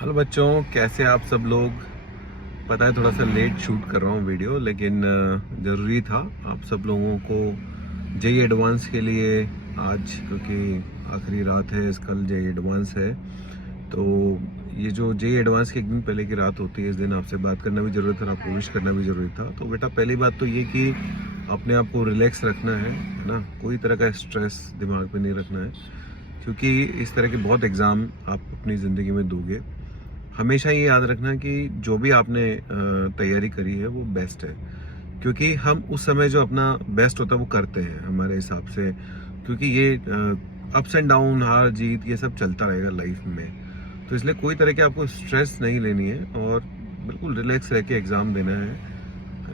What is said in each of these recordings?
Hello बच्चों, कैसे आप सब लोग। पता है थोड़ा सा लेट शूट कर रहा हूँ वीडियो, लेकिन ज़रूरी था आप सब लोगों को जेई एडवांस के लिए आज, क्योंकि आखिरी रात है, इस कल जेई एडवांस है। तो ये जो जेई एडवांस के एक दिन पहले की रात होती है, इस दिन आपसे बात करना भी ज़रूरी था और आपको विश करना भी ज़रूरी था। तो बेटा, पहली बात तो ये कि अपने आप को रिलैक्स रखना है ना। कोई तरह का स्ट्रेस दिमाग पे नहीं रखना है, क्योंकि इस तरह के बहुत एग्ज़ाम आप अपनी ज़िंदगी में दोगे। हमेशा ये याद रखना कि जो भी आपने तैयारी करी है वो बेस्ट है, क्योंकि हम उस समय जो अपना बेस्ट होता है वो करते हैं हमारे हिसाब से। क्योंकि ये अप्स एंड डाउन, हार जीत, ये सब चलता रहेगा लाइफ में। तो इसलिए कोई तरह की आपको स्ट्रेस नहीं लेनी है और बिल्कुल रिलैक्स रह के एग्ज़ाम देना है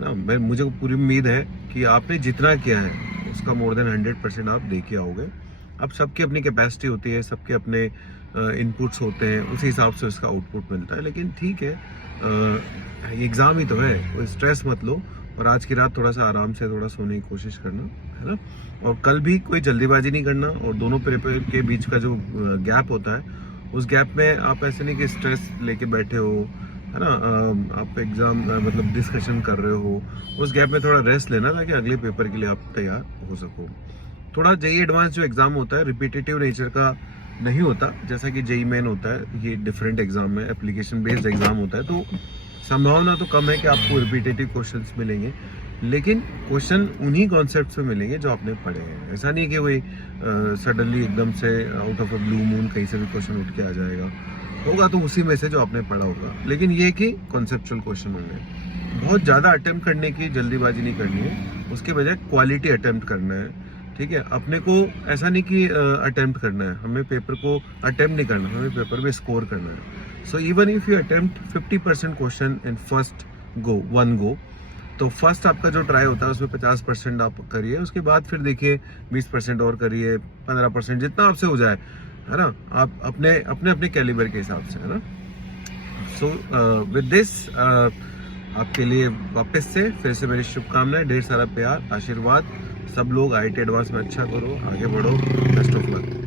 ना। मुझे पूरी उम्मीद है कि आपने जितना किया है उसका मोर देन 100% आप दे के आओगे। अब सबकी अपनी कैपेसिटी होती है, सबके अपने इनपुट्स होते हैं, उसी हिसाब से उसका आउटपुट मिलता है। लेकिन ठीक है, एग्ज़ाम ही तो है, कोई स्ट्रेस मत लो। और आज की रात थोड़ा सा आराम से थोड़ा सोने की कोशिश करना, है ना। और कल भी कोई जल्दीबाजी नहीं करना, और दोनों पेपर के बीच का जो गैप होता है, उस गैप में आप ऐसे नहीं कि स्ट्रेस लेके बैठे हो, है ना। आप एग्ज़ाम मतलब डिस्कशन कर रहे हो, उस गैप में थोड़ा रेस्ट लेना ताकि अगले पेपर के लिए आप तैयार हो सको। थोड़ा जेई एडवांस जो एग्ज़ाम होता है रिपीटेटिव नेचर का नहीं होता, जैसा कि जेई मेन होता है। ये डिफरेंट एग्जाम है, एप्लीकेशन बेस्ड एग्जाम होता है, तो संभावना तो कम है कि आपको रिपीटेटिव क्वेश्चंस मिलेंगे। लेकिन क्वेश्चन उन्हीं कॉन्सेप्ट में मिलेंगे जो आपने पढ़े हैं। ऐसा नहीं कि वही सडनली एकदम से out of a blue moon कहीं से भी क्वेश्चन उठ के आ जाएगा। होगा तो उसी में से जो आपने पढ़ा होगा, लेकिन ये कि कॉन्सेप्चुअल क्वेश्चन होंगे। बहुत ज़्यादा अटेम्प्ट करने की जल्दीबाजी नहीं करनी है, उसके बजाय क्वालिटी अटेम्प्ट करना है। ठीक है, अपने को ऐसा नहीं कि अटेम्प्ट करना है, हमें पेपर को अटेम्प्ट नहीं करना, हमें पेपर में स्कोर करना है। So even if you attempt 50% question in first go, तो फर्स्ट आपका जो ट्राई होता है उसमें 50% आप करिए, उसके बाद फिर देखिए 20% और करिए, 15%, जितना आपसे हो जाए, है ना। आप अपने अपने अपने कैलिबर के हिसाब से, है ना। सो विद दिस आपके लिए वापस से फिर से मेरी शुभकामनाएं, ढेर सारा प्यार, आशीर्वाद। सब लोग आईटी एडवांस में अच्छा करो, आगे बढ़ो। Best of luck.